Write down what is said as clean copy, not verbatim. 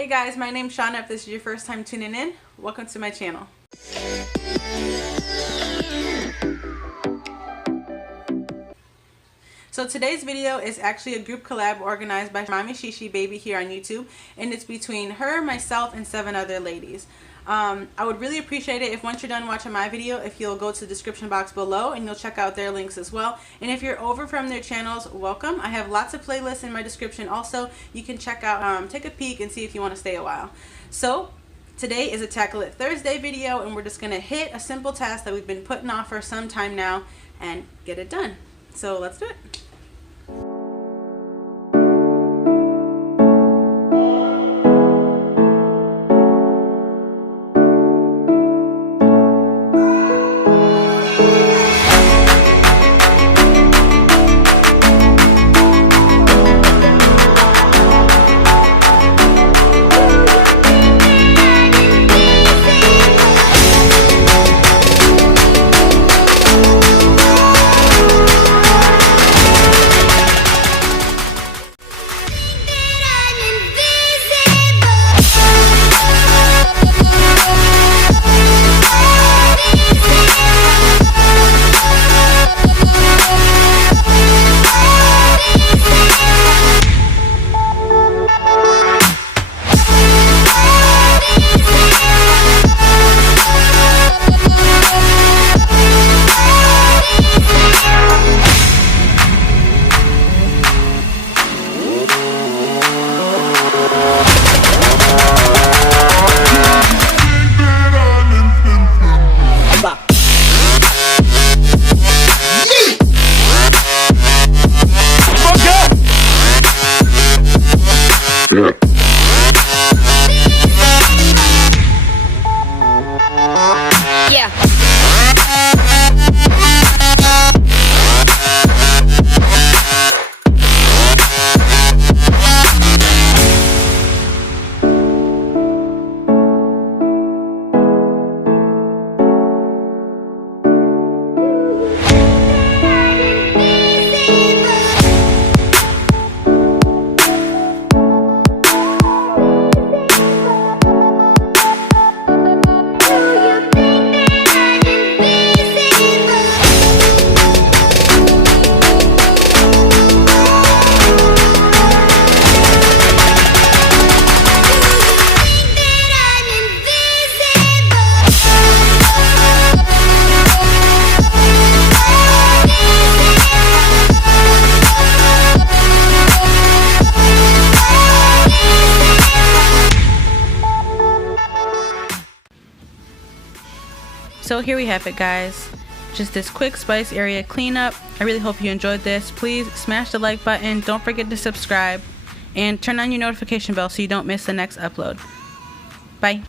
Hey guys, my name's Shawna. If this is your first time tuning in, welcome to my channel. So today's video is actually a group collab organized by Mommy Shishi Baby here on YouTube, and it's between her, myself, and 7 other ladies. I would really appreciate it if once you're done watching my video, if you'll go to the description box below and you'll check out their links as well. And if you're over from their channels, welcome. I have lots of playlists in my description also. You can check out, take a peek and see if you want to stay a while. So today is a Tackle It Thursday video, and we're just going to hit a simple task that we've been putting off for some time now and get it done. So let's do it. So here we have it, guys. Just this quick spice area cleanup. I really hope you enjoyed this. Please smash the like button. Don't forget to subscribe. And turn on your notification bell so you don't miss the next upload. Bye.